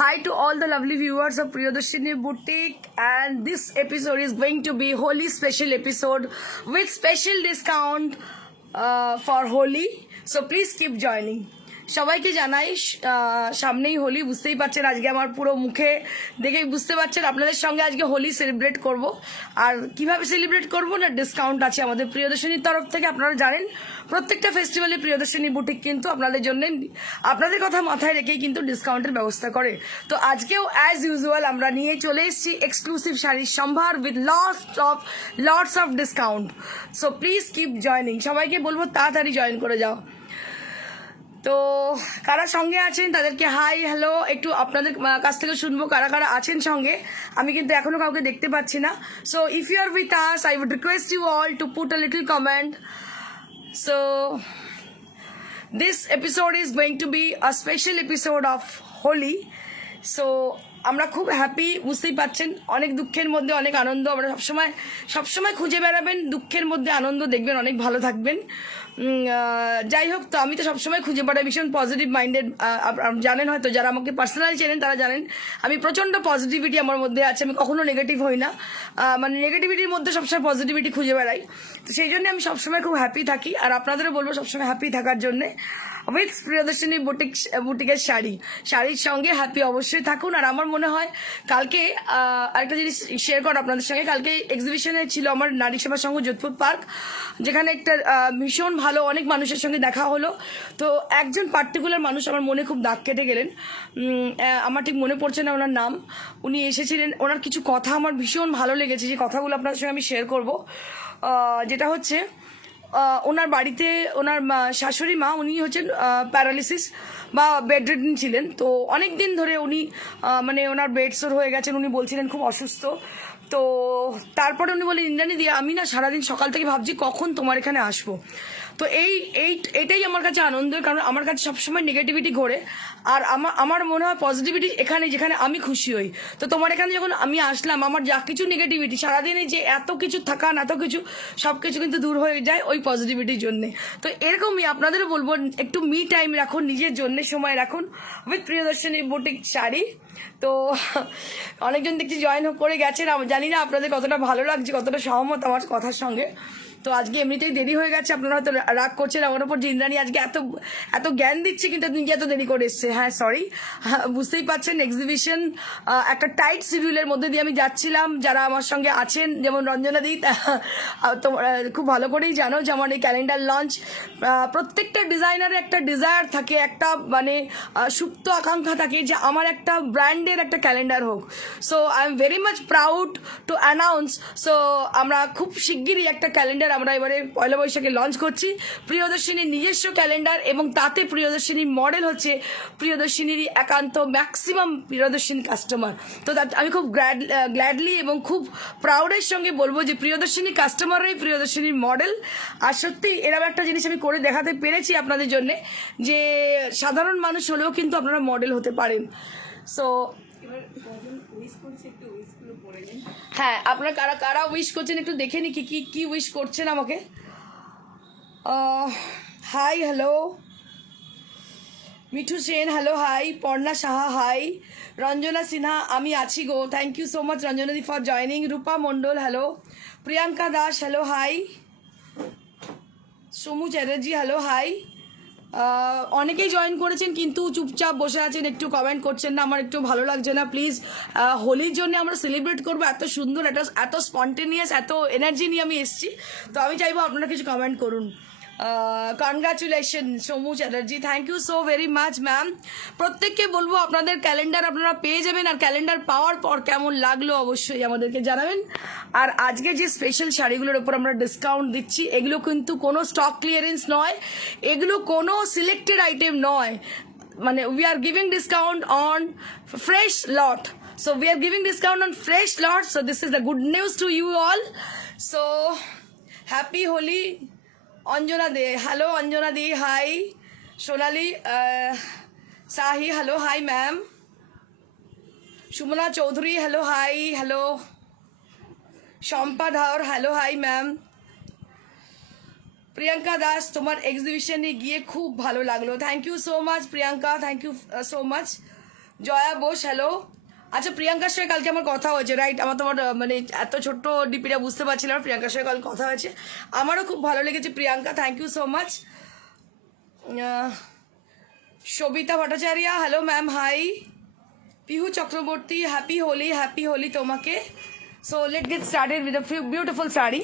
Hi to all the lovely viewers of Priyadarshini Boutique, and this episode is going to be Holi special episode with special discount for Holi. So please keep joining. সবাইকে জানাই সামনেই হোলি, বুঝতেই পারছেন আজকে আমার পুরো মুখে দেখেই বুঝতে পারছেন আপনাদের সঙ্গে আজকে হোলি সেলিব্রেট করব। আর কিভাবে সেলিব্রেট করব না, ডিসকাউন্ট আছে আমাদের প্রিয়দর্শিনীর তরফ থেকে। আপনারা জানেন প্রত্যেকটা ফেস্টিভ্যালে প্রিয়দর্শিনী বুটিক কিন্তু আপনাদের জন্য আপনাদের কথা মাথায় রেখেই কিন্তু ডিসকাউন্টের ব্যবস্থা করে। তো আজকেও অ্যাজ ইউজুয়াল আমরা নিয়ে চলে এসেছি এক্সক্লুসিভ শাড়ির সম্ভার with lots of discount. So please keep joining. সবাইকে বলবো তাড়াতাড়ি জয়েন করে যাও। তো কারা সঙ্গে আছেন তাদেরকে হাই হ্যালো একটু আপনাদের কাছ থেকে শুনবো কারা কারা আছেন সঙ্গে। আমি কিন্তু এখনো কাউকে দেখতে পাচ্ছি না। So if you are with us, I would request you all to put a little comment. So this episode is going to be a special episode of Holi. So আমরা খুব হ্যাপি, বুঝতেই পাচ্ছেন অনেক দুঃখের মধ্যে অনেক আনন্দ। আমরা সবসময় খুঁজে বেড়াবেন দুঃখের মধ্যে আনন্দ, দেখবেন অনেক ভালো থাকবেন। যাই হোক, তো আমি তো সবসময় খুঁজে বেড়াই ভীষণ পজিটিভ মাইন্ডেড। জানেন হয়তো, যারা আমাকে পার্সোনালি চেনেন তারা জানেন আমি প্রচণ্ড পজিটিভিটি আমার মধ্যে আছে। আমি কখনো নেগেটিভ হই না, মানে নেগেটিভিটির মধ্যে সবসময় পজিটিভিটি খুঁজে বেড়াই। তো সেই জন্য আমি সবসময় খুব হ্যাপি থাকি, আর আপনাদেরও বলবো সবসময় হ্যাপি থাকার জন্যে। উইথ প্রিয়দর্শিনী বুটিকের শাড়ির সঙ্গে হ্যাপি অবশ্যই থাকুন। আর আমার মনে হয় কালকে আরেকটা জিনিস শেয়ার করো আপনাদের সঙ্গে। কালকে এক্সিবিশনে ছিল আমার নারী সেবা সংঘ যোধপুর পার্ক, যেখানে একটা ভীষণ ভালো অনেক মানুষের সঙ্গে দেখা হলো। তো একজন পার্টিকুলার মানুষ আমার মনে খুব দাগ কেটে গেলেন। আমার ঠিক মনে পড়ছে না ওনার নাম। উনি এসেছিলেন, ওনার কিছু কথা আমার ভীষণ ভালো লেগেছে, যে কথাগুলো আপনাদের সঙ্গে আমি শেয়ার করব। যেটা হচ্ছে ওনার বাড়িতে ওনার শাশুড়ি মা, উনি হচ্ছেন প্যারালিসিস বা বেড রিডেন ছিলেন। তো অনেক দিন ধরে উনি মানে ওনার বেড সোর হয়ে গেছেন, উনি বলছিলেন খুব অসুস্থ। তো তারপরে উনি বলেন, ইন্দ্রাণী দি আমি না সারাদিন সকাল থেকে ভাবছি কখন তোমার এখানে আসবো। তো এটাই আমার কাছে আনন্দের, কারণ আমার কাছে সবসময় নেগেটিভিটি ঘোরে, আর আমার মনে হয় পজিটিভিটি এখানে, যেখানে আমি খুশি হই। তো তোমার এখানে যখন আমি আসলাম, আমার যা কিছু নেগেটিভিটি সারাদিনে যে এত কিছু থাকান, এত কিছু সব কিছু কিন্তু দূর হয়ে যায় ওই পজিটিভিটির জন্যে। তো এরকমই আপনাদেরও বলবো, একটু মি টাইম রাখুন, নিজের জন্য সময় রাখুন উইথ প্রিয়দর্শিনী বুটিক শাড়ি। তো অনেকজন দেখছি জয়েন করে গেছেন, জানি না আপনাদের কতটা ভালো লাগছে, কতটা সহমত আমার কথার সঙ্গে। তো আজকে এমনিতেই দেরি হয়ে গেছে, আপনারা হয়তো রাগ করছেন আমার ওপর যে ইন্দ্রাণী আজকে এত জ্ঞান দিচ্ছে, কিন্তু নিজে এত দেরি করে এসছে। হ্যাঁ সরি, বুঝতেই পারছেন এক্সিবিশন একটা টাইট শিডিউলের মধ্যে দিয়ে আমি যাচ্ছিলাম। যারা আমার সঙ্গে আছেন, যেমন রঞ্জনা দি, তো খুব ভালো করেই জানো যে আমার এই ক্যালেন্ডার লঞ্চ, প্রত্যেকটা ডিজাইনারের একটা ডিজায়ার থাকে, একটা মানে সুপ্ত আকাঙ্ক্ষা থাকে যে আমার একটা ব্র্যান্ডের একটা ক্যালেন্ডার হোক। So I am very much proud to announce. So আমরা খুব শিগগিরই একটা ক্যালেন্ডার আমরা এবারে পয়লা বৈশাখে লঞ্চ করছি, প্রিয়দর্শিনীর নিজস্ব ক্যালেন্ডার, এবং তাতে প্রিয়দর্শিনীর মডেল হচ্ছে প্রিয়দর্শিনীরই একান্ত ম্যাক্সিমাম প্রিয়দর্শিনী কাস্টমার। তো আমি খুব গ্ল্যাডলি এবং খুব প্রাউডের সঙ্গে বলবো যে প্রিয়দর্শিনী কাস্টমাররাই প্রিয়দর্শিনীর মডেল। আর সত্যি এরকম একটা জিনিস আমি করে দেখাতে পেরেছি আপনাদের জন্যে, যে সাধারণ মানুষ হলেও কিন্তু আপনারা মডেল হতে পারেন। সো হ্যাঁ, আপনারা কারা কারা উইশ করছেন একটু দেখে নি, কি উইশ করছেন আমাকে। Hi hello Mithu Sen, hello hi. Parna Saha hi. Ranjana Sinha আমি আছি গো, thank you so much Ranjana দি for joining. Rupa Mondal hello. Priyanka Das hello hi. Somu Chatterjee hello hi. অনেকেই জয়েন করেছেন কিন্তু চুপচাপ বসে আছেন, একটু কমেন্ট করছেন না, আমার একটু ভালো লাগছে না। প্লিজ, হোলির জন্য আমরা সেলিব্রেট করবো, এত সুন্দর, এত স্পন্টেনিয়াস, এত এনার্জি নিয়ে আমি এসেছি। তো আমি চাইবো আপনারা কিছু কমেন্ট করুন। Congratulation Somu Chatterjee, thank you so very much ma'am. প্রত্যেককে বলবো আপনাদের ক্যালেন্ডার আপনারা পেয়ে যাবেন, আর ক্যালেন্ডার পাওয়ার পর কেমন লাগলো অবশ্যই আমাদেরকে জানাবেন। আর আজকে যে স্পেশাল শাড়িগুলোর ওপর আমরা ডিসকাউন্ট দিচ্ছি, এগুলো কিন্তু কোনো স্টক ক্লিয়ারেন্স নয়, এগুলো কোনো সিলেক্টেড আইটেম নয়, মানে we are giving discount on fresh lot. So we are giving discount on fresh lots. So this is the good news to you all. So happy Holi. Anjana Dey hello, Anjana দি hi. Sonali Sahi hello hi ma'am. Sumana Chowdhury hello hi. Hello Shampa Dhawar hello hi ma'am. Priyanka Das, তোমার এক্সিবিশনে গিয়ে খুব ভালো লাগলো, thank you so much Priyanka, thank you so much. Jaya Bose hello. আচ্ছা প্রিয়াঙ্কার সঙ্গে কালকে আমার কথা হয়েছে, রাইট? আমার তোমার মানে এত ছোট্ট ডিপিটা বুঝতে পারছিলাম, প্রিয়াঙ্কার সঙ্গে কাল কথা হয়েছে, আমারও খুব ভালো লেগেছে Priyanka, thank you so much. Sabita Bhattacharya hello ma'am, hi. Pihu Chakraborty happy Holi তোমাকে। So let get started with a beautiful sari.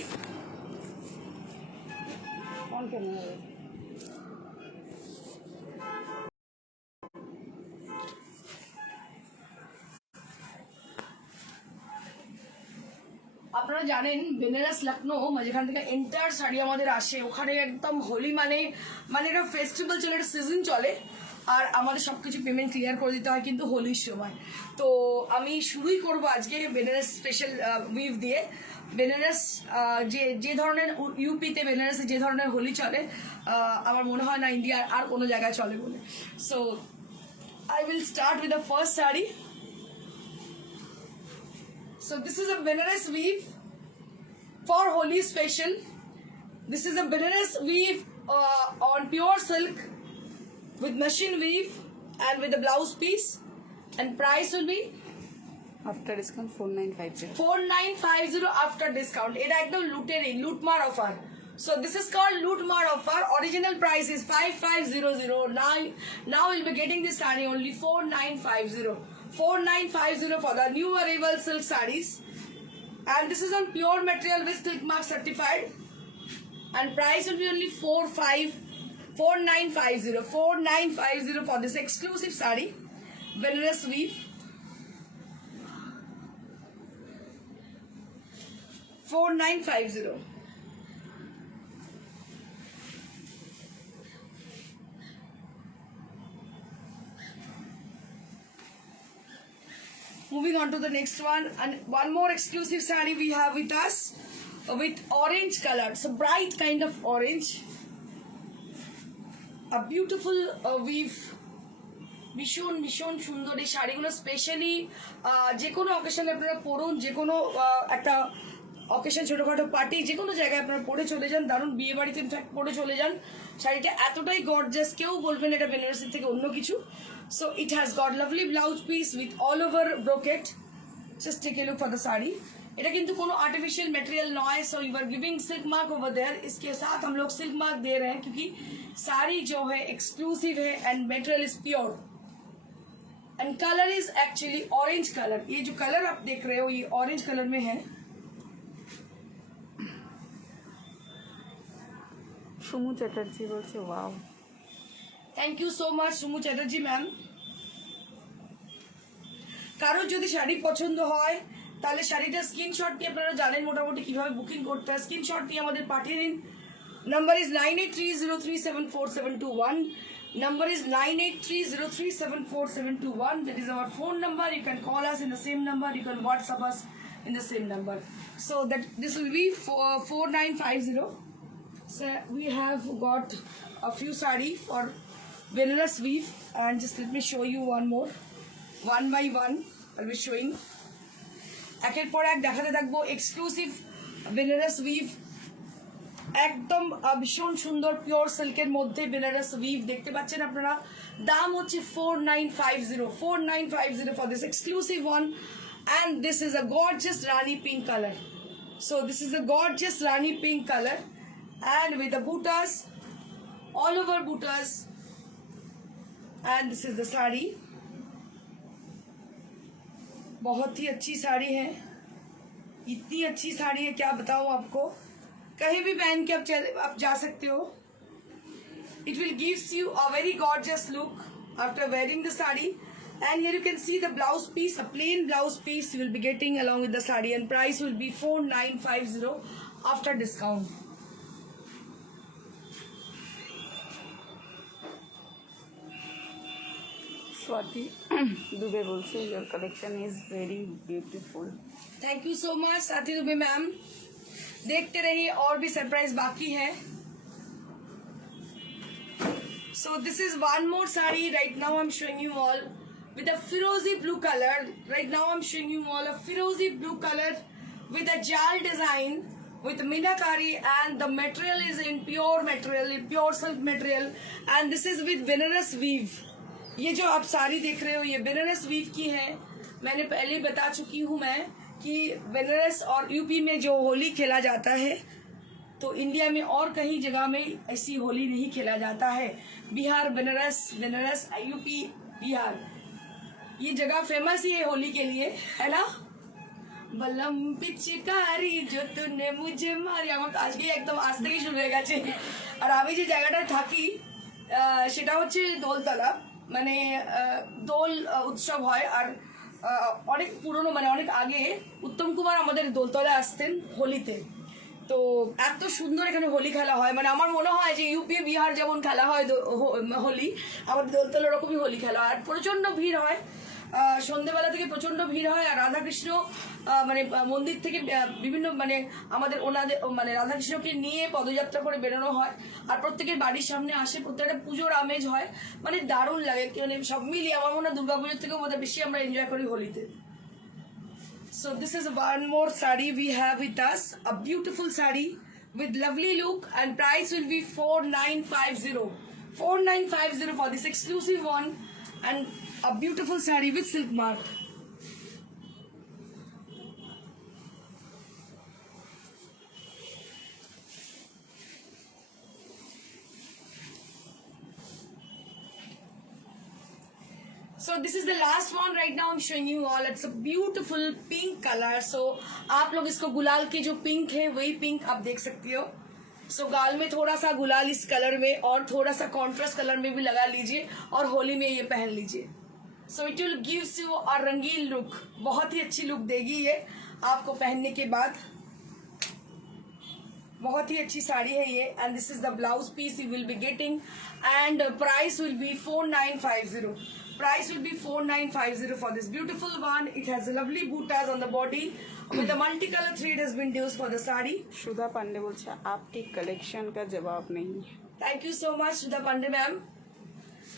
আপনারা জানেন বেনারস লখনৌ যেখান থেকে এন্টার শাড়ি আমাদের আসে, ওখানে একদম হোলি মানে একটা ফেস্টিভ্যাল চলে, একটা সিজন চলে, আর আমাদের সবকিছু পেমেন্ট ক্লিয়ার করে দিতে হয় কিন্তু হোলির সময়। তো আমি শুরুই করব আজকে বেনারস স্পেশাল উইভ দিয়ে। বেনারস যে ধরনের ইউপিতে বেনারসে যে ধরনের হোলি চলে, আমার মনে হয় না ইন্ডিয়ার আর কোনো জায়গায় চলে বলে। So I will start with the first sari. So this is a Benares weave for Holi special. This is a Benares weave on pure silk with machine weave and with the blouse piece, and price will be after discount 4950. 4950 after discount. It ekdom lootmar offer. So this is called lootmar offer. Original price is 5500. Now you'll be getting this saree only 4950. 4950 for the new arrival silk sarees, and this is on pure material with silk mark certified, and price will be only 4950 for this exclusive saree Benares weave. 4950. Moving on to the next one, and one more exclusive saree we have with us with orange color. So bright kind of orange, a beautiful weave. ভীষণ ভীষণ সুন্দর এই শাড়িগুলো, স্পেশালি যে কোনো অকেশনে আপনারা পরুন, যে কোনো একটা অকেশন, ছোটোখাটো পার্টি, যে কোনো জায়গায় আপনারা পরে চলে যান, দারুণ বিয়ে বাড়িতে ইনফ্যাক্ট পরে চলে যান। শাড়িটা এতটাই গর্জাস, কেউ বলবেন এটা বেনারসি থেকে অন্য কিছু। So it has got lovely blouse piece with all over brocade. Just take a look for the sari. এটা কিন্তু কোনো आर्टिफिशियल मटेरियल नॉय, so you are giving silk mark over there. इसके साथ हम लोग सिल्क मार्क दे रहे हैं क्योंकि साड़ी जो है एक्सक्लूसिव है and material is pure, and colour is actually orange colour. ये जो कलर आप देख रहे हो ये ऑरेंज कलर में है। সুমু চ্যাটার্জি বলছে wow. Thank you so much Sumu Chatterjee ma'am. কারোর যদি শাড়ি পছন্দ হয় তাহলে শাড়িটা স্ক্রিনশট দিয়ে, আপনারা জানেন মোটামুটি কিভাবে বুকিং করতে হয়, স্ক্রিনশট দিয়ে আমাদের পাঠিয়ে দিন। Number is 9830374721. Number is 9830374721. That is our phone number. You can call us in the same number. You can WhatsApp us in the same number. So that this will be 4950. So we have got a few sari for Benares weave, and just let me show you one more. One by one I'll be showing. একের পর এক দেখাতে থাকবো এক্সক্লুসিভ বেনারস উইভ, একদম ভীষণ সুন্দর পিওর সিল্কের মধ্যে বেনারস উইভ দেখতে পাচ্ছেন আপনারা। দাম হচ্ছে 4950 for this exclusive one, and this is a gorgeous Rani pink colour. So this is a gorgeous Rani pink colour, and with the buttas, all over buttas, and this is the sari। बहुत ही अच्छी साड़ी है, इतनी अच्छी साड़ी है क्या बताऊं आपको, कहीं भी पहन के आप जा सकते हो। It will gives you a very gorgeous look after wearing the sari, and here you can see the blouse piece, a plain blouse piece you will be getting along with the sari, and price will be 4950 after discount. Swati Dubey बोलছে your collection is very beautiful. Thank you so much Swati Dubey ma'am. देखते रहिए और भी सरप्राइज बाकी है। So this is one more sari. Right now I'm showing you all with a firozi blue color. Right now I'm showing you all a firozi blue color with a jal design with minakari, and the material is in pure material, pure silk material, and this is with Benares weave. ये जो आप साड़ी देख रहे हो ये बनारस वीव की है। मैंने पहले बता चुकी हूँ मैं कि बनारस और यूपी में जो होली खेला जाता है तो इंडिया में और कहीं जगह में ऐसी होली नहीं खेला जाता है। बिहार, बनारस, बनारस, यूपी, बिहार, ये जगह फेमस ही है होली के लिए, है ना। बलम पिचकारी जो तूने मुझे मारी, আমার আজকে একদম আজ থেকেই শুরু হয়ে গেছে। আর আমি যে জায়গাটায় থাকি সেটা হচ্ছে দোলতলা, মানে দোল উৎসব হয়। আর অনেক পুরনো, মানে অনেক আগে উত্তম কুমার আমাদের দোলতলায় আসতেন হোলিতে। তো এত সুন্দর এখানে হোলি খেলা হয়, মানে আমার মনে হয় যে ইউপি বিহার যেমন খেলা হয় হোলি, আমাদের দোলতলা ওরকমই হোলি খেলা হয়। আর প্রচন্ড ভিড় হয়, সন্ধ্যেবেলা থেকে প্রচন্ড ভিড় হয়। আর রাধাকৃষ্ণ মানে মন্দির থেকে বিভিন্ন মানে আমাদের ওনাদের মানে রাধাকৃষ্ণকে নিয়ে পদযাত্রা করে বেরোনো হয়। আর প্রত্যেকের বাড়ির সামনে আসে, প্রত্যেকটা পুজোর আমেজ হয়, মানে দারুণ লাগে। মানে সব মিলিয়ে আমার মনে হয় দুর্গাপুজোর থেকেও বোধহয় বেশি আমরা এনজয় করি হোলিতে। So this is one more sari we have with us, a beautiful sari with lovely look, and price will be 4950. 4950 for this exclusive one, and a beautiful sari with silk mark. So this is the last one right now I'm showing you all. It's a beautiful pink color. So आप लोग इसको गुलाल के जो पिंक है वही पिंक आप देख सकती हो। So गाल में थोड़ा सा गुलाल इस कलर में और थोड़ा सा कॉन्ट्रास्ट कलर में भी लगा लीजिए और होली में ये पहन लीजिए। So it will gives you a रंगीन लुक, बहुत ही अच्छी लुक देगी ये आपको पहनने के बाद। बहुत ही अच्छी साड़ी है ये, and this is the blouse piece you will be getting, and price will be 4950. Price will be 4950 for this beautiful one. It has lovely buttas on the body with a multicolor thread has been used for the sari. सुधा पांडे बोलছে आपकी कलेक्शन का जवाब नहीं। Thank you so much, Sudha Pandey ma'am.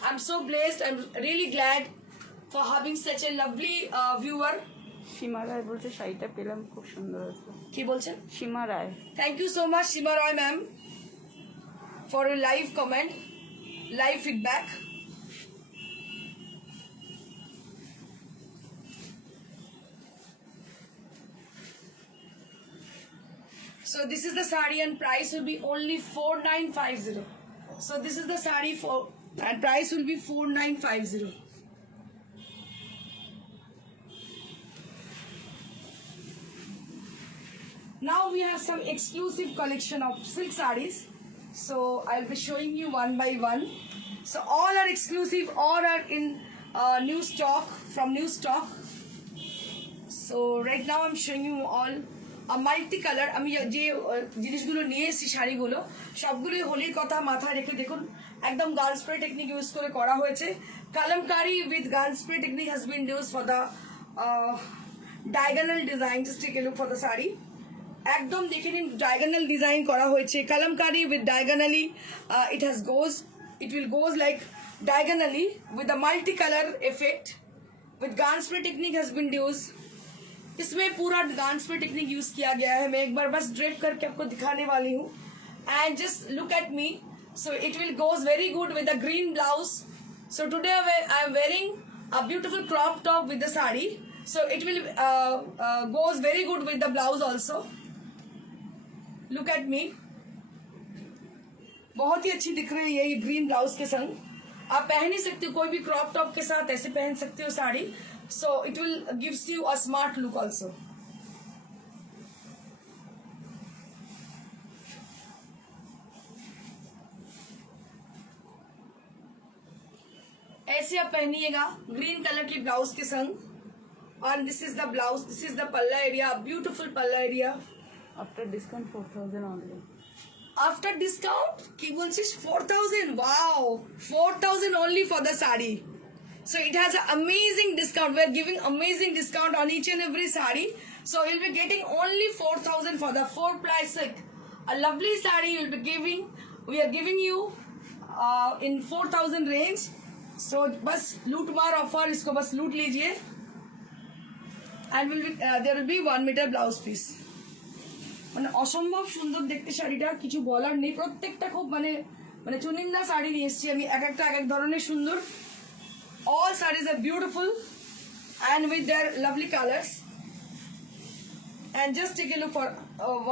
I'm so blessed. I'm really glad for having such a lovely viewer. সীমা রায় বলছে শাড়িটা পেলাম খুব সুন্দর আছে। কি বলছেন? সীমা রায়। Thank you so much, Sima Roy ma'am, for a live comment, live feedback. So this is the sari and price will be only 4950. So this is the sari for and price will be 4950. Now we have some exclusive collection of silk sarees. So I'll be showing you one by one. So all are exclusive, all are in new stock, from new stock. So right now I'm showing you all multi colour. আমি যে জিনিসগুলো নিয়ে এসেছি শাড়িগুলো সবগুলোই হোলির কথা মাথায় রেখে দেখুন একদম গান স্প্রে টেকনিক ইউজ করে করা হয়েছে। Kalamkari with gun spray technique has been use for the diagonal design. Just take a look for the sari, একদম দেখে নিন ডায়াগোনাল ডিজাইন করা হয়েছে। Kalamkari with diagonally it has goes, it will goes like diagonally with a multi colour effect with gun spray technique has been use. इसमें पूरा गान spray technique use किया गया है। मैं एक बार बस ड्रेप करके आपको दिखाने वाली हूँ and just look at me. So it will goes very good with the green blouse. So today I am wearing a beautiful crop top with the sari. So it will goes very good with the blouse also. Look at me, बहुत ही अच्छी दिख रही है ये green blouse के संग। आप पहन ही सकते हो कोई भी क्रॉप टॉप के साथ, ऐसे पहन सकते हो sari. So it will gives you a smart look also. ऐसे आप पहनिएगा ग्रीन कलर की ब्लाउज के संग। और this is the blouse, this is the पल्ला एरिया, ब्यूटिफुल पल्ला area. After discount 4000 only. After discount, কি বলছিস 4000? Wow, 4000 only for the sari. So it has an amazing discount. We are giving amazing discount on each and every sari. So you'll be getting only 4000 for the 4-ply silk. A lovely sari you'll be giving. We are giving you in 4000 range. So बस लूट मार ऑफर, इसको बस लूट लीजिए। And there will be 1 meter blouse piece. মানে অসম্ভব সুন্দর দেখতে শাড়িটা, কিছু বলার নেই। প্রত্যেকটা খুব মানে চুনিন্দা শাড়ি নিয়ে এসেছি আমি, এক একটা এক এক ধরনের সুন্দর। all sarees are beautiful and with their lovely colors. And just take a look for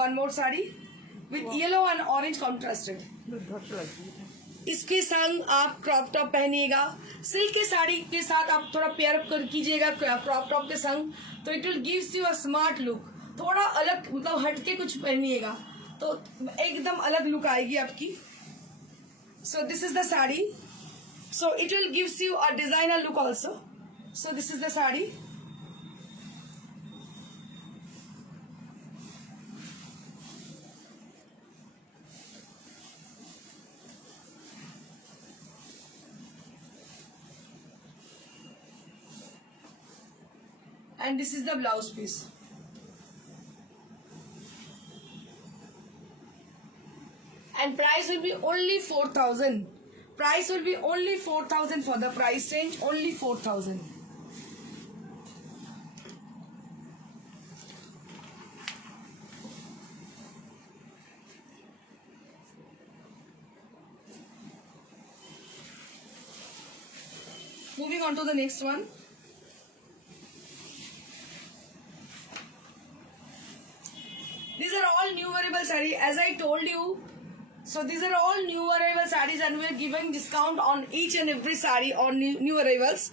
one more saree with yellow and orange contrasted. दुर्धर्ष लगती है इसके संग आप क्रॉप टॉप पहनिएगा, सिल्क के साड़ी के साथ आप थोड़ा पेयर कर कीजिएगा क्रॉप टॉप के संग, तो it will gives you a smart look. थोड़ा अलग मतलब हटके कुछ पहनिएगा तो एकदम अलग लुक आएगी आपकी. So this is the sari. So it will gives you a designer look also. So this is the sari. And this is the blouse piece. And price will be only 4,000. Price will be only 4,000 for the price range. Only 4,000. Moving on to the next one. These are all new wearable saree, as I told you. So these are all new arrival sarees and we are giving discount on each and every saree on new arrivals.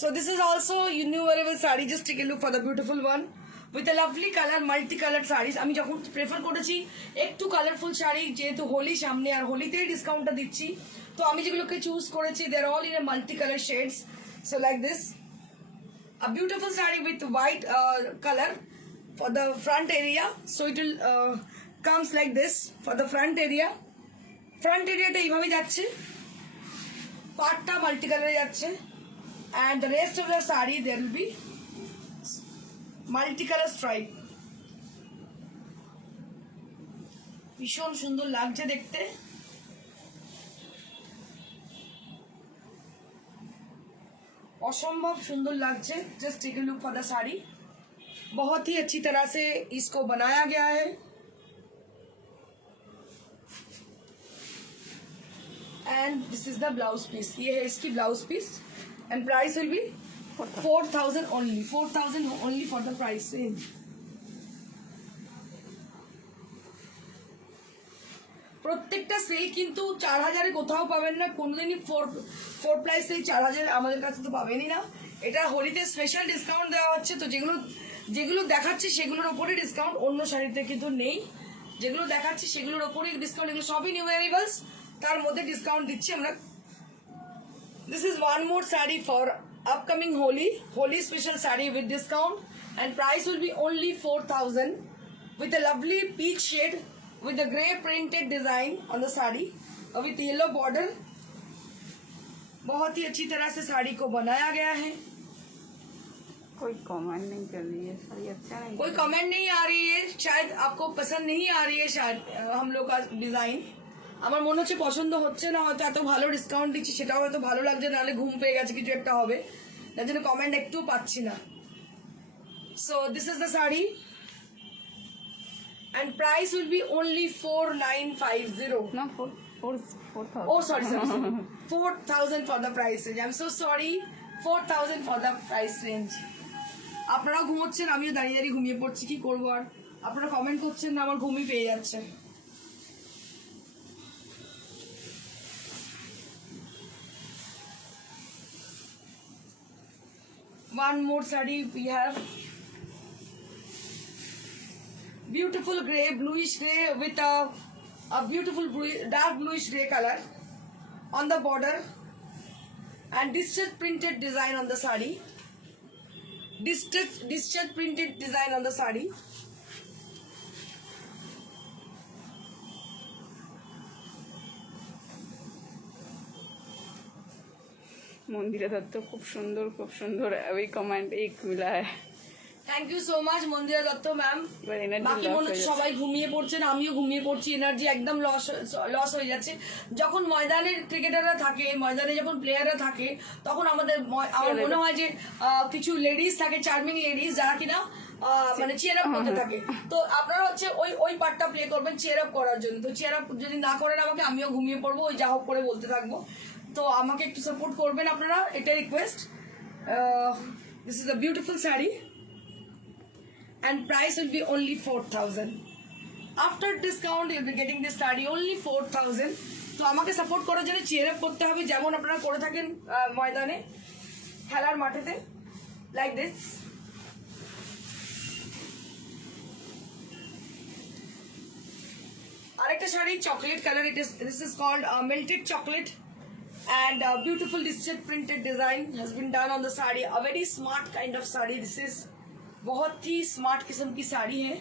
So this is also new arrival saree. Just take a look for the beautiful one with a lovely color, multicolored sarees. আমি যখন প্রেফার করেছি একটু কালারফুল শাড়ি, যেহেতু হোলি সামনে আর হোলিতেই ডিসকাউন্টটা দিচ্ছি, তো আমি যেগুলোকে চুজ করেছি they are all in a multicolor shades. So like this, a beautiful saree with white color for the front area. So it will comes like this for the front area. Front এরিয়াটা এইভাবে যাচ্ছে, পাটটা মাল্টি কালারে যাচ্ছে, and the rest of the saree there will be multi colour stripe. ভীষণ সুন্দর লাগছে দেখতে. असंभव सुंदर लागছে. Just take a look for the sari. बहुत ही अच्छी तरह से इसको बनाया गया है. And this is the blouse piece. ये है इसकी blouse piece. And price will be 4,000 only. 4,000 only for the price range. প্রত্যেকটা সেল কিন্তু 4,000 কোথাও পাবেন না কোনোদিনই. ফোর প্রাইস এই 4,000 আমাদের কাছে তো পাবেনই না. এটা হোলিতে স্পেশাল ডিসকাউন্ট দেওয়া হচ্ছে. তো যেগুলো দেখাচ্ছি সেগুলোর ওপরে ডিসকাউন্ট, অন্য শাড়িতে কিন্তু নেই. যেগুলো দেখাচ্ছি সেগুলোর ওপরে ডিসকাউন্ট. এগুলো সবই নিউ অ্যারাইভালস, তার মধ্যে ডিসকাউন্ট দিচ্ছি আমরা. This is one more sari for upcoming Holi special sari with discount and price will be only 4,000 with a lovely peach shade with a grey printed design on the sari with yellow border. बहुत ही अच्छी तरह से साड़ी को बनाया गया है. कोई कमेंट नहीं कर रही है साड़ी अच्छा नहीं. कोई कमेंट नहीं आ रही है, शायद आपको पसंद नहीं आ रही है शायद हम लोग का डिजाइन. আমার মনে হচ্ছে পছন্দ হচ্ছে না, হয়তো এত ভালো ডিসকাউন্ট দিচ্ছি সেটাও হয়তো ভালো লাগছে, নাহলে ঘুম পেয়ে গেছে কিছু একটা হবে, যার জন্য কমেন্ট একটু পাচ্ছি না. So this is the sari and price will be only 4,950. No, 4,000. Oh, sorry. 4,000 for the price range. I'm so sorry. 4,000 for the price range. আপনারা ঘুমোচ্ছেন, আমিও দাঁড়িয়ে দাঁড়িয়ে ঘুমিয়ে পড়ছি, কি করবো আর. আপনারা কমেন্ট করছেন না, আমার ঘুমই পেয়ে যাচ্ছে. One more saree we have. Beautiful grey, bluish grey with a beautiful dark bluish grey color on the border and distress printed design on the saree. Distress printed design on the saree. मंदिरा दत्त खूब सुंदर अभी कमेंट एक मिला है. Thank you so much Mandira Dutta ma'am. এবার energy বাকি loss মনে হয়ে হচ্ছে যাচ্ছে. সবাই ঘুমিয়ে পড়ছেন, আমিও ঘুমিয়ে পড়ছি. এনার্জি একদম লস হয়ে যাচ্ছে. যখন ময়দানের ক্রিকেটাররা থাকে, ময়দানে যখন প্লেয়াররা থাকে, তখন আমার মনে হয় যে কিছু লেডিস থাকে, চার্মিং লেডিস, যারা কিনা মানে চেয়ার আপ করতে থাকে. তো আপনারা হচ্ছে ওই পার্টটা প্লে করবেন চেয়ার আপ করার জন্য. তো চেয়ার আপ যদি না করেন আমাকে, আমিও ঘুমিয়ে পড়বো, ওই যা হোক করে বলতে থাকবো. তো আমাকে একটু সাপোর্ট করবেন আপনারা, এটা request. This is a beautiful sari and price will be only 4,000. After discount you'll be getting this sari only 4,000. তো আমাকে সাপোর্ট করার জন্য চিয়ার আপ করতে হবে, যেমন আপনারা করে থাকেন ময়দানে, খেলার মাঠেতে, লাইক দিস। আরেকটা sari chocolate colour, this is called melted chocolate and beautiful digital printed design has been done on the sari, a very smart kind of sari. This is बहुत ही स्मार्ट किस्म की साड़ी है,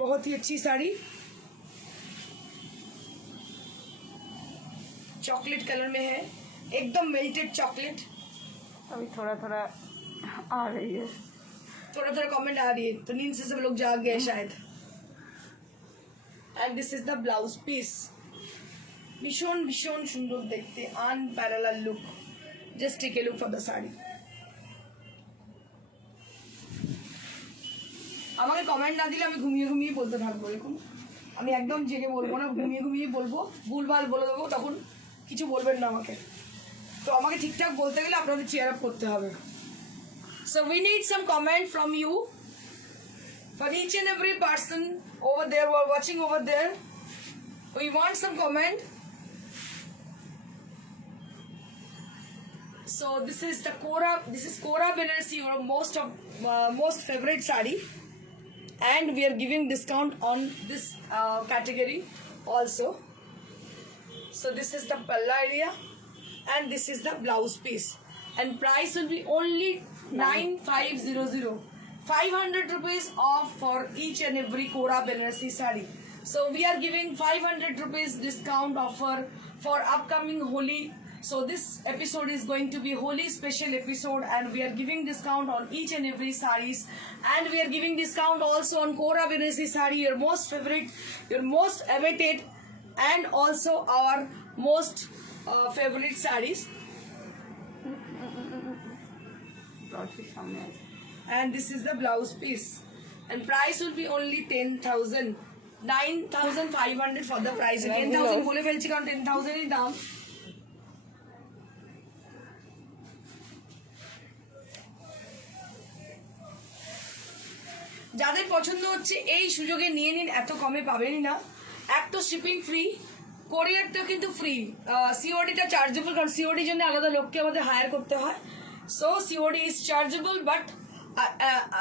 बहुत ही अच्छी साड़ी, चॉकलेट कलर में है, एकदम मेल्टेड चॉकलेट। अभी थोड़ा थोड़ा आ रही है, थोड़ा थोड़ा कमेंट आ रही है, तो नींद से सब लोग जाग गए शायद। And this is the blouse piece, भीषण भीषण सुंदर देखते, unparallel look. Just take a look for the sari. আমাকে কমেন্ট না দিলে আমি ঘুমিয়ে ঘুমিয়ে বলতে থাকবো, এরকম আমি একদম জেগে বলবো না, ঘুমিয়ে ঘুমিয়ে বলবো, ভুলভাল বলে দেবো, তখন কিছু বলবেন না আমাকে। তো আমাকে ঠিকঠাক বলতে গেলে আপনাদের চেয়ার আপ করতে হবে। So we need some comment from you for each and every person over there who are watching over there. We want some comment. So this is Kora Banarasi, your most favorite sari, and we are giving discount on this category also. So this is the palla area and this is the blouse piece, and price will be only 9500, 500 rupees off for each and every Kora Banarasi sari. So we are giving 500 rupees discount offer for upcoming Holi. So this episode is going to be Holi special episode, and we are giving discount on each and every sarees, and we are giving discount also on Kora Banarasi sari, your most favorite, your most awaited, and also our most favorite sarees. And this is the blouse piece, and price will be only 10,000, 9,500 for the price. 10,000 বলে ফেলছি কারণ 10,000 ই দাম। যাদের পছন্দ হচ্ছে এই সুযোগে নিয়ে নিন, এত কমে পাবেনই না। এক তো শিপিং ফ্রি, কোরিয়ারটাও কিন্তু ফ্রি, সিওডিটা চার্জেবল, কারণ সিওডির জন্য আলাদা লোককে আমাদের হায়ার করতে হয়। So COD is chargeable, but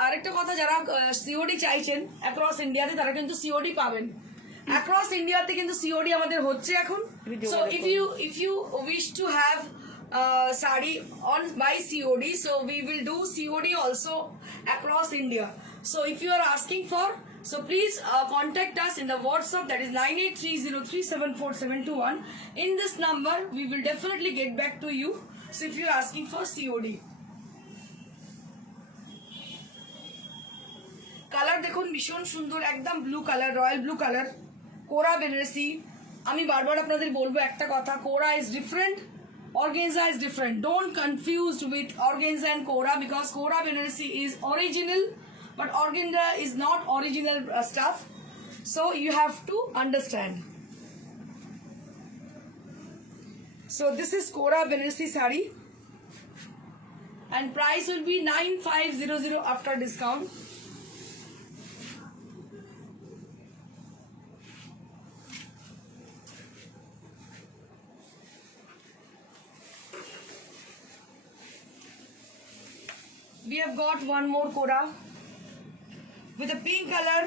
আরেকটা কথা, যারা সিওডি চাইছেন অ্যাক্রস ইন্ডিয়াতে, তারা কিন্তু সিওডি পাবেন। অ্যাক্রস ইন্ডিয়াতে কিন্তু সিওডি আমাদের হচ্ছে এখন। So if you wish to have sari on by COD, so we will do COD also across India. So if you are asking for, so please contact us in the WhatsApp, that is 9830374721. In this number we will definitely get back to you. So if you are asking for COD, colour দেখুন ভীষণ সুন্দর, একদম blue colour, royal blue colour, কোরা বেনারসি। আমি বারবার আপনাদের বলবো একটা কথা, কোরা is different, organza is different. Don't confuse with organza and Kora, because Kora Banarasi is original, but organza is not original stuff. So you have to understand. So this is Kora Banarasi sari, and price will be 9500 after discount. We have got one more Kora with a pink color.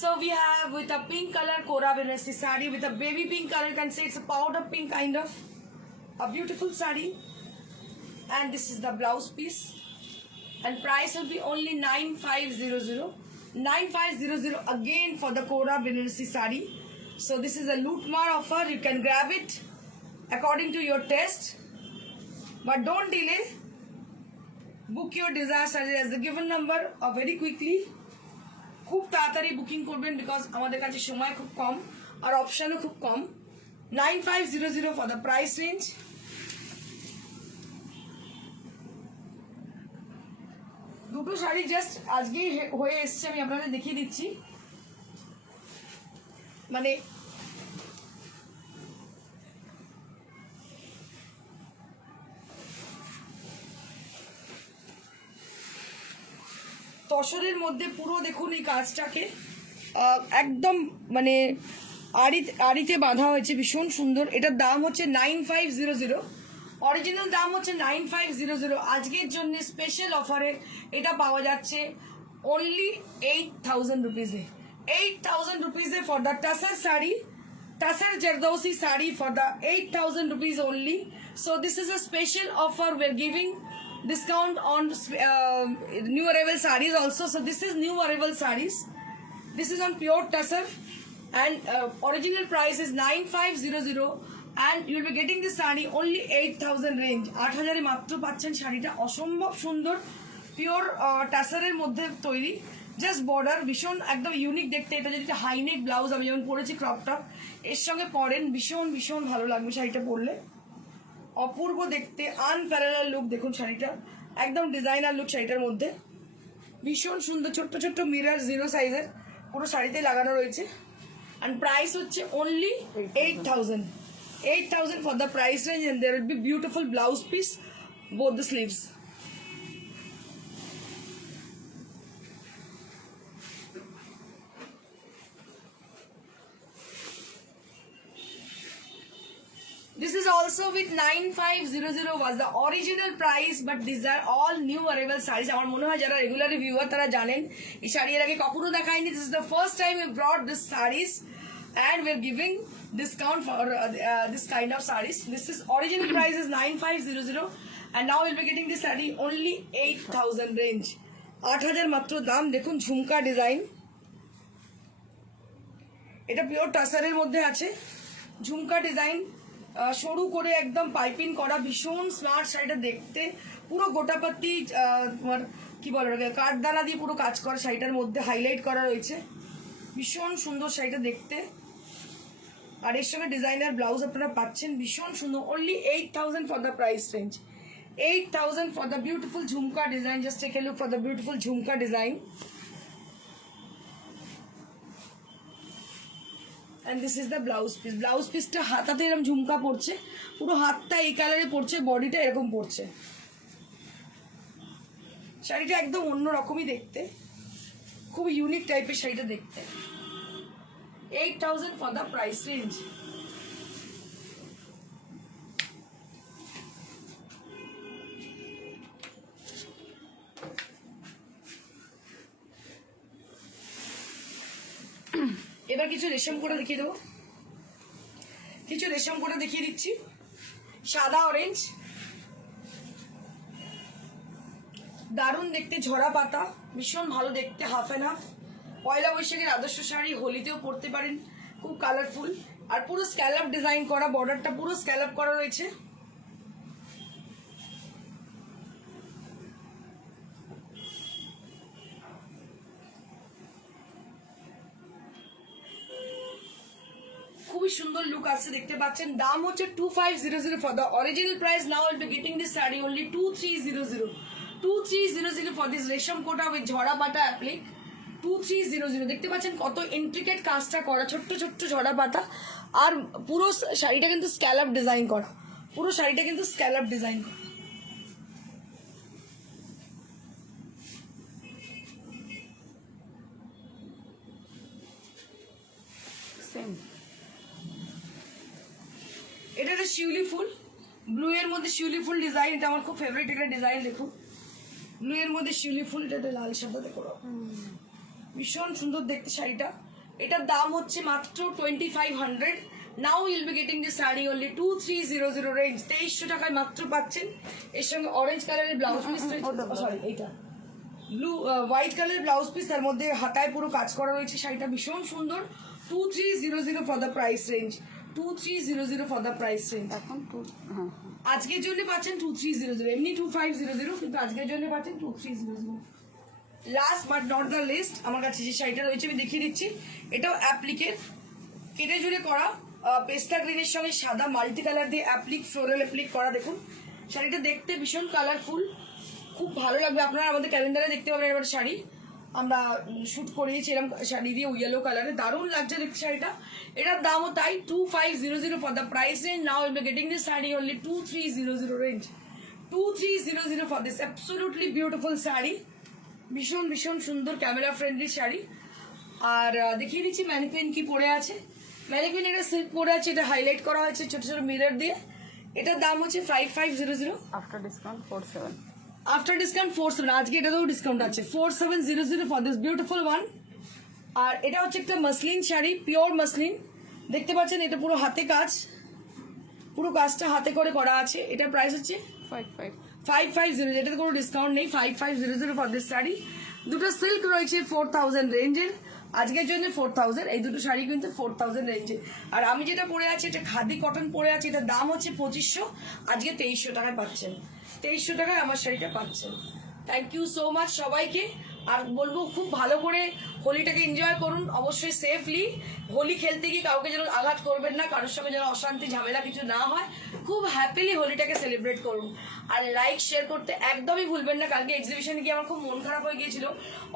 So we have with a pink color Kora Banarasi sari with a baby pink color. You can say it's a powder pink kind of a beautiful sari. And this is the blouse piece. And price will be only 9500. 9500 again for the Kora Banarasi sari. So this is a Lutmar offer. You can grab it according to your taste, but don't delay. Book your desired saree as the given number very quickly. খুব তাড়াতাড়ি বুকিং করবেন, বিকজ আমাদের কাছে সময় খুব কম আর অপশনও খুব কম। 9500 for the price range. দুটো শাড়ি জাস্ট আজকেই হয়ে এসছে, আমি আপনাদের দেখিয়ে দিচ্ছি। মানে তসরের মধ্যে পুরো দেখুন এই কাজটাকে একদম মানে আড়িতে বাঁধা হয়েছে, ভীষণ সুন্দর। এটার দাম হচ্ছে 9500, অরিজিনাল দাম হচ্ছে 9500। আজকের জন্য স্পেশাল অফারে এটা পাওয়া যাচ্ছে only 8000 রুপিসে। 8000 রুপিসে for the tussar sari, tussar zardozi sari for the 8000 rupees only. So this is a special offer we're giving discount on new arrival sarees also. So this is new arrival sarees. This is on pure tussar and original price is 9500 and you'll be getting this saree only 8000 range. 8000 এ মাত্র পাচ্ছেন শাড়িটা, অসম্ভব সুন্দর পিওর টাসারের মধ্যে তৈরি। Just border ভীষণ একদম ইউনিক দেখতে। এটা যদি হাইনেক ব্লাউজ আমি যেমন পরেছি ক্রপ টপ এর সঙ্গে পরেন ভীষণ ভীষণ ভালো লাগবে শাড়িটা পরলে, অপূর্ব দেখতে, আনপ্যারালাল লুক। দেখুন শাড়িটা একদম ডিজাইনার লুক শাড়িটার মধ্যে, ভীষণ সুন্দর। ছোট্ট ছোট্ট মিরর 0 সাইজের পুরো শাড়িতে লাগানো রয়েছে। অ্যান্ড প্রাইস হচ্ছে only 8000। 8000 for the price range and there will be beautiful blouse piece both the sleeves. This is also with 9500 was the original price, but these are all new arrival sarees. আমার মনে হয় যারা regular viewer তারা জানেন এই শাড়ি এর আগে কখনো দেখায়নি। This is the first time we brought this sarees and we're giving discount for this kind of sarees. This is original price is 9500 and now we'll be getting this saree only 8000 range. 8000 মাত্র দাম। দেখুন ঝুমকা ডিজাইন, এটা পিওর টাসারের মধ্যে আছে। ঝুমকা ডিজাইন সরু করে একদম পাইপিং করা, ভীষণ স্মার্ট শাড়িটা দেখতে। পুরো গোটাপাতি তোমার কি বলে কাঠদানা দিয়ে পুরো কাজ করা শাড়িটার মধ্যে হাইলাইট করা রয়েছে, ভীষণ সুন্দর শাড়িটা দেখতে। আর এর সঙ্গে ডিজাইনার ব্লাউজ আপনারা পাচ্ছেন, ভীষণ সুন্দর। Only 8000 for the price range. 8000 for the beautiful jhumka design. Just take a look for the beautiful jhumka design. and this is the blouse piece. Blouse পিসটা হাতাতে এরকম ঝুমকা পড়ছে, পুরো হাতটা এই কালারে পড়ছে, বডিটা এরকম পড়ছে। শাড়িটা একদম অন্যরকমই দেখতে, খুব ইউনিক টাইপের শাড়িটা দেখতে। 8000 ফর দ্য প্রাইস রেঞ্জ। এবার কিছু রেশম কোটা দেখিয়ে দেবো, কিছু রেশম কোটা দেখিয়ে দিচ্ছি। সাদা অরেঞ্জ, দারুণ দেখতে, ঝরা পাতা, ভীষণ ভালো দেখতে, হাফ অ্যান্ড হাফ। পয়লা বৈশাখের আদর্শ শাড়ি, হোলিতেও পরতে পারেন, খুব কালারফুল। আর পুরো স্ক্যালপ ডিজাইন করা, বর্ডারটা পুরো স্ক্যালপ করা রয়েছে। খুবই সুন্দর লুক আছে, দেখতে পাচ্ছেন। দাম হচ্ছে 2500 for the original price. Now will be getting this sari only 2300। 2300 for this রেশম কোটা উইথ ঝরা পাতা অ্যাপ্লিক। 2300 দেখতে পাচ্ছেন কত ইন্ট্রিকেট কাজটা করা, ছোট্ট ছোট্ট ঝরা পাতা। আর পুরো শাড়িটা কিন্তু স্ক্যালপ ডিজাইন করা, পুরো শাড়িটা কিন্তু স্ক্যালপ ডিজাইন করা। এটা একটা শিউলি ফুল, ব্লু এর মধ্যে শিউলি ফুল ডিজাইন। এটা আমার খুব ফেভারিট একটা ডিজাইন। দেখুন ব্লু এর মধ্যে শিউলি ফুল, এটা লাল সাদাতে করা, ভীষণ সুন্দর দেখতে শাড়িটা। এটার দাম হচ্ছে মাত্র 2500। Now you'll be getting this sari only 2300 range. 2300 টাকায় মাত্র পাচ্ছেন। এর সঙ্গে অরেঞ্জ কালারের ব্লাউজ পিস রয়েছে, সরি এইটা ব্লু হোয়াইট কালারের ব্লাউজ পিস, তার মধ্যে হাতায় পুরো কাজ করা রয়েছে। শাড়িটা ভীষণ সুন্দর। 2300 for the price range. 2300 for the price range. এখন আজকের জন্য পাচ্ছেন 2300, এমনি 2500, কিন্তু আজকের জন্য পাচ্ছেন 2300। Last but not the least, আমার কাছে যে শাড়িটা রয়েছে আমি দেখিয়ে দিচ্ছি। এটাও অ্যাপ্লিকের, কেটে জুড়ে করা, পেস্তা গ্রিনের সঙ্গে সাদা মাল্টি কালার দিয়ে অ্যাপ্লিক, ফ্লোরাল অ্যাপ্লিক করা। দেখুন শাড়িটা দেখতে ভীষণ কালারফুল, খুব ভালো লাগবে। আপনারা আমাদের ক্যালেন্ডারে দেখতে পাবেন এবার শাড়ি আমরা শুট করিয়েছি এরকম শাড়ি দিয়ে, ইয়েলো কালারে, দারুণ লাগছে দেখতে শাড়িটা। এটার দামও তাই 2500 for the price range. Now will be getting this sari only 2300 range. 2300 for this absolutely beautiful sari, ভীষণ ভীষণ সুন্দর ক্যামেরা ফ্রেন্ডলি শাড়ি। আর দেখিয়ে দিচ্ছি ম্যানিকুইন কি পরে আছে। ম্যানিকুইন এটা সিল্ক পরে আছে, এটা হাইলাইট করা হয়েছে ছোট ছোট মিরর দিয়ে। এটার দাম হচ্ছে 5500। After discount 47। আফটার ডিসকাউন্ট 47, আজকে এটাতেও ডিসকাউন্ট আছে 4700 ফর দিস বিউটিফুল ওয়ান। আর এটা হচ্ছে একটা মাসলিন শাড়ি, পিওর মাসলিন। দেখতে পাচ্ছেন এটা পুরো হাতে কাজ, পুরো কাজটা হাতে করে করা আছে। এটার প্রাইস হচ্ছে 5500, এটাতে কোনো ডিসকাউন্ট নেই। 5500 ফর দিস শাড়ি। দুটো সিল্ক রয়েছে 4000 রেঞ্জের, আজকের জন্য 4000। এই দুটো শাড়ি কিন্তু 4000 রেঞ্জে। আর আমি যেটা পরে আছি এটা খাদি কটন পরে আছে, এটার দাম হচ্ছে 2500, আজকে 2300 টাকায় পাচ্ছেন। 2300 টাকায় আমার শাড়িটা পাচ্ছেন। থ্যাংক ইউ সো মাচ সবাইকে। আর বলবো খুব ভালো করে হোলিটাকে এনজয় করুন, অবশ্যই সেফলি। হোলি খেলতে গিয়ে কাউকে যেন আঘাত করবেন না, কারোর সঙ্গে যেন অশান্তি ঝামেলা কিছু না হয়। খুব হ্যাপিলি হোলিটাকে সেলিব্রেট করুন। আর লাইক শেয়ার করতে একদমই ভুলবেন না। কালকে এক্সিবিশনে গিয়ে আমার খুব মন খারাপ হয়ে গিয়েছিল।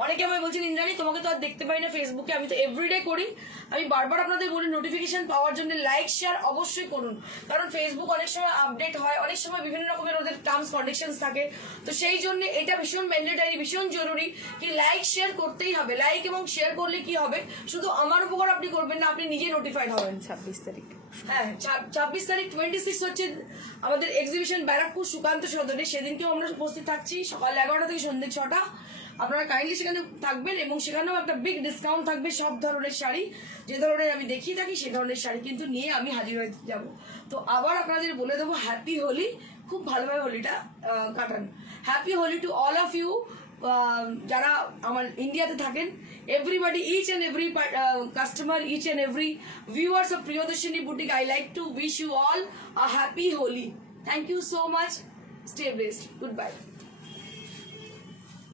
অনেকে আমায় বলছেন ইন্দ্রাণী তোমাকে তো আর দেখতে পাই না ফেসবুকে, আমি তো এভরিডে করি। আমি বারবার আপনাদের বলি নোটিফিকেশন পাওয়ার জন্য লাইক শেয়ার অবশ্যই করুন, কারণ ফেসবুক অনেক সময় আপডেট হয়, অনেক সময় বিভিন্ন রকমের ওদের টার্মস কন্ডিশনস থাকে। তো সেই জন্য এটা ভীষণ ম্যান্ডেটারি, ভীষণ জরুরি কি লাইক শেয়ার করতেই হবে। লাইক এবং শেয়ার করলে কি হবে, শুধু আমার উপকার আপনি করবেন না, আপনি নিজে নোটিফাইড হবেন। 26 তারিখ। হ্যাঁ 26 তারিখ 26 হচ্ছে আমাদের এক্সিবিশন ব্যারাকপুর সুকান্ত সদনে। সেদিনকেও আমরা উপস্থিত থাকছি সকাল 11টা থেকে সন্ধ্যে 6টা। আপনারা কাইন্ডলি সেখানে থাকবেন এবং সেখানেও একটা বিগ ডিসকাউন্ট থাকবে। সব ধরনের শাড়ি যে ধরনের আমি দেখিয়ে থাকি সে ধরনের শাড়ি কিন্তু নিয়ে আমি হাজির হয়ে যাব। তো আবার আপনাদের বলে দেবো হ্যাপি হোলি, খুব ভালোভাবে হোলিটা কাটান। Happy Holi to all of you যারা আমার ইন্ডিয়াতে থাকেন। Everybody, each and every customer, each and every viewers of Priyadarshini boutique, I like to wish you all a happy Holi. Thank you so much, stay blessed, good by.